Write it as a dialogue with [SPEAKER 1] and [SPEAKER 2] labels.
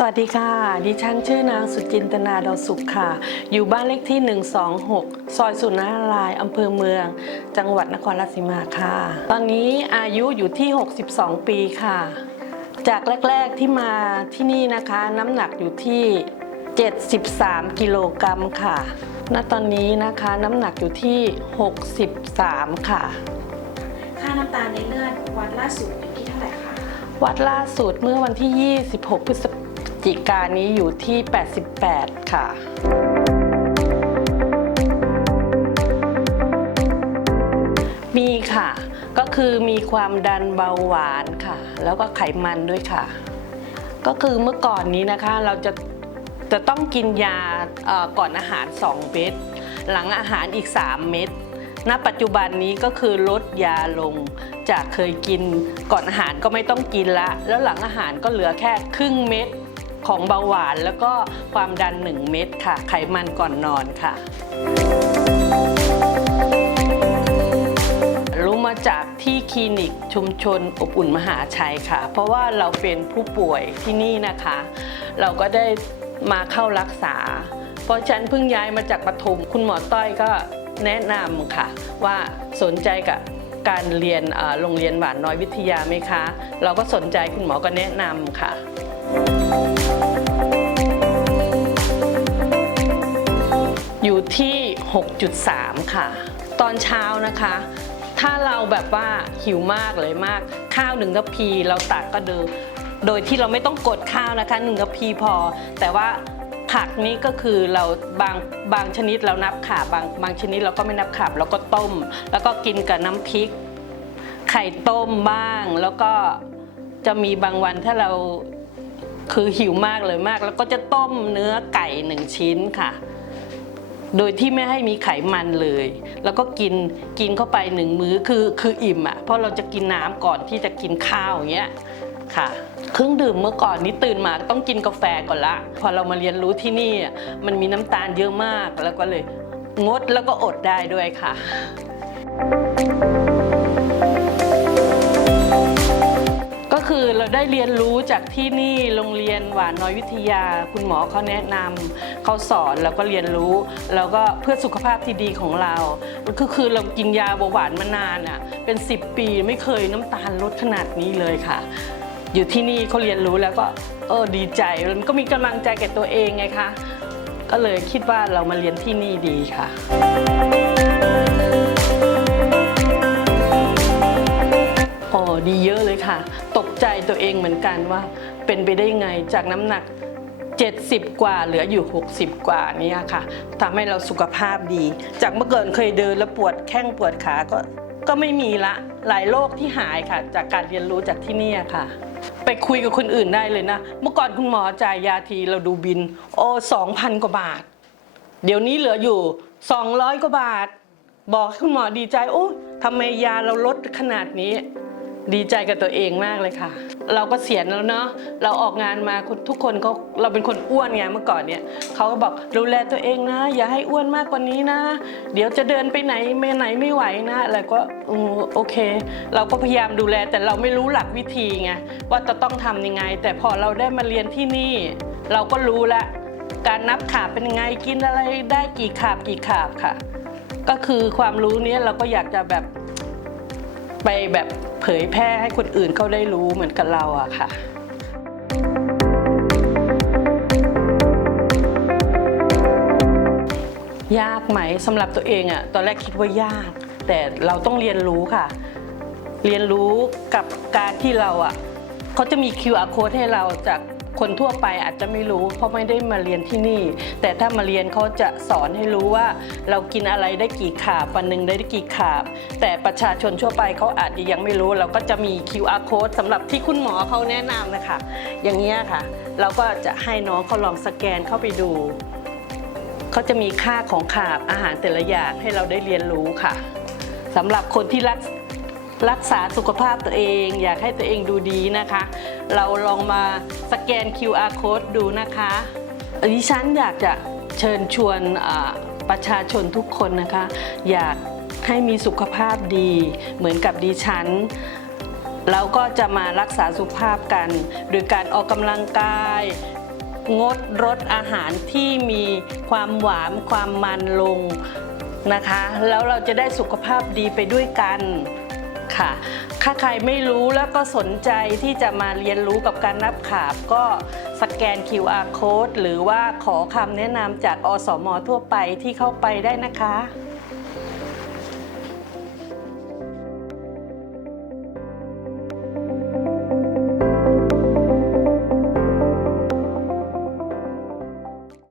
[SPEAKER 1] สวัสดีค่ะ ดิฉันชื่อนางสุจินตนาดาวสุขค่ะ อยู่บ้านเลขที่ 126 ซอยสุนทรายอำเภอเมือง จังหวัดนครราชสีมาค่ะ ตอนนี้อายุอยู่ที่ 62 ปีค่ะ จากแรก ๆที่มาที่นี่นะคะ น้ำหนักอยู่ที่ 73 กิโลกรัมค่ะ ณ ตอนนี้นะคะน้ำหนักอยู่ที่ 63 ค่ะ
[SPEAKER 2] ค่าน้ำตาลในเลือดวัดล่าสุดอยู่ที่เท่าไหร่คะ
[SPEAKER 1] วัดล่าสุดเมื่อวันที่ 26 พฤศ จิกานี้อยู่ที่ 88 ค่ะ มีค่ะ ก็คือมีความดันเบาหวานค่ะ แล้วก็ไขมันด้วยค่ะ ก็คือเมื่อก่อนนี้นะคะเราจะจะต้องกินยาก่อนอาหาร 2 เม็ด หลังอาหารอีก 3 เม็ด ณ ปัจจุบันนี้ก็คือลดยาลง จากเคยกินก่อนอาหารก็ไม่ต้องกินละ แล้วหลังอาหารก็เหลือแค่ครึ่งเม็ด ของเบาหวานแล้วก็ความดัน 1 เม็ดค่ะ ไขมันก่อนนอนค่ะรู้มาจากที่คลินิกชุมชนอบอุ่นมหาชัยค่ะ เพราะว่าเราเป็นผู้ป่วยที่นี่นะคะ เราก็ได้มาเข้ารักษา เพราะฉันเพิ่งย้ายมาจากปทุมคุณหมอต้อยก็แนะนำค่ะ ว่าสนใจกับการเรียนโรงเรียนหวานน้อยวิทยาไหมคะ เราก็สนใจคุณหมอก็แนะนำค่ะ 6.3 ค่ะ ตอนเช้านะคะ ถ้าเราแบบว่าหิวมากเลยมาก ข้าวหนึ่งกะพีเราตักก็เดิมโดยที่เราไม่ต้องกดข้าวนะคะหนึ่งกะพีพอ แต่ว่าผักนี้ก็คือเราบางบางชนิดเรานับขาบางบางชนิดเราก็ไม่นับขาบแล้วก็ต้ม แล้วก็กินกับน้ำพริก ไข่ต้มบ้าง แล้วก็จะมีบางวันถ้าเราคือหิวมากเลยมาก แล้วก็จะต้มเนื้อไก่หนึ่งชิ้นค่ะ โดยที่ไม่ให้มีไขมันเลย แล้วก็กินกินเข้าไปหนึ่งมื้อคือคืออิ่มอะเพราะเราจะกินน้ำก่อนที่จะกินข้าวอย่างเงี้ยค่ะเครื่องดื่มเมื่อก่อนนี้ตื่นมาต้องกินกาแฟก่อนละ พอเรามาเรียนรู้ที่นี่อะมันมีน้ำตาลเยอะมากแล้วก็เลยงดแล้วก็อดได้ด้วยค่ะ ได้เรียนรู้จากที่นี่โรงเรียนหวานน้อยวิทยา คุณหมอเขาแนะนำเขาสอนเราก็เรียนรู้ แล้วก็เพื่อสุขภาพที่ดีของเราก็คือเรากินยาเบาหวานมานานอะเป็น 10 ปีไม่เคยน้ำตาลลดขนาดนี้เลยค่ะ อยู่ที่นี่เขาเรียนรู้แล้วก็เออดีใจมันก็มีกำลังใจแก่ตัวเองไงคะก็เลยคิดว่าเรามาเรียนที่นี่ดีค่ะ โอ้ดีเยอะเลยค่ะ ตกใจตัวเองเหมือนกันว่า เป็นไปได้ไงจากน้ำหนัก 70 กว่าเหลืออยู่ 60 กว่าเนี่ยค่ะทำให้เราสุขภาพดี จากเมื่อก่อนเคยเดินแล้วปวดแข้งปวดขาก็ก็ไม่มีละหลายโรคที่หายค่ะ จากการเรียนรู้จากที่นี่ค่ะ ไปคุยกับคนอื่นได้เลยนะ เมื่อก่อนคุณหมอจ่ายยาทีเราดูบิน โอ้สองพันกว่าบาท เดี๋ยวนี้เหลืออยู่ 200 กว่าบาท บอกคุณหมอดีใจโอ้ทำไมยาเราลดขนาดนี้ ดีใจกับตัวเองมากเลยค่ะ เราก็เสียณแล้วเนาะเราออกงานมาทุกคนเขาเราเป็นคนอ้วนไงเมื่อก่อนเนี่ยเขาก็บอกดูแลตัวเองนะ อย่าให้อ้วนมากกว่านี้นะ เดี๋ยวจะเดินไปไหนไม่ไหนไม่ไหวนะอะไรก็โอเค เราก็พยายามดูแลแต่เราไม่รู้หลักวิธีไงว่าจะต้องทำยังไง แต่พอเราได้มาเรียนที่นี่ เราก็รู้ละการนับขาบเป็นยังไงกินอะไรได้กี่ขาบกี่ขาบค่ะ ก็คือความรู้นี้เราก็อยากจะแบบ ไปแบบเผยแพร่ให้คนอื่นเขาได้รู้เหมือนกับเราอะค่ะยากไหมสำหรับตัวเองอะตอนแรกคิดว่ายาก แต่เราต้องเรียนรู้ค่ะ เรียนรู้กับการที่เราอะเขาจะมี QR code ให้เราจาก คนทั่วไปอาจจะไม่รู้ เพราะไม่ได้มาเรียนที่นี่ แต่ถ้ามาเรียนเขาจะสอนให้รู้ว่า เรากินอะไรได้กี่ขาบวันหนึ่งได้กี่ขาบ แต่ประชาชนทั่วไปเขาอาจจะยังไม่รู้ เราก็จะมี QR code สำหรับที่คุณหมอเขาแนะนำนะคะ อย่างเงี้ค่ะ เราก็จะให้น้องเขาลองสแกนเข้าไปดูเขาจะมีค่าของขาบอาหารแต่ละอย่างให้เราได้เรียนรู้ค่ะสำหรับคนที่รัก รักษาสุขภาพตัวเอง อยากให้ตัวเองดูดีนะคะ เราลองมาสแกน QR code ดูนะคะดิฉันอยากจะเชิญชวนประชาชนทุกคนนะคะ อยากให้มีสุขภาพดีเหมือนกับดิฉันเราก็จะมารักษาสุขภาพกัน โดยการออกกำลังกาย งดรสอาหารที่มีความหวานความมันลงนะคะ แล้วเราจะได้สุขภาพดีไปด้วยกัน ค่ะ ถ้าใครไม่รู้แล้วก็สนใจที่จะมาเรียนรู้กับการนับขาบ ก็สแกน QR code หรือว่าขอคำแนะนำจากอสมทั่วไปที่เข้าไปได้นะคะ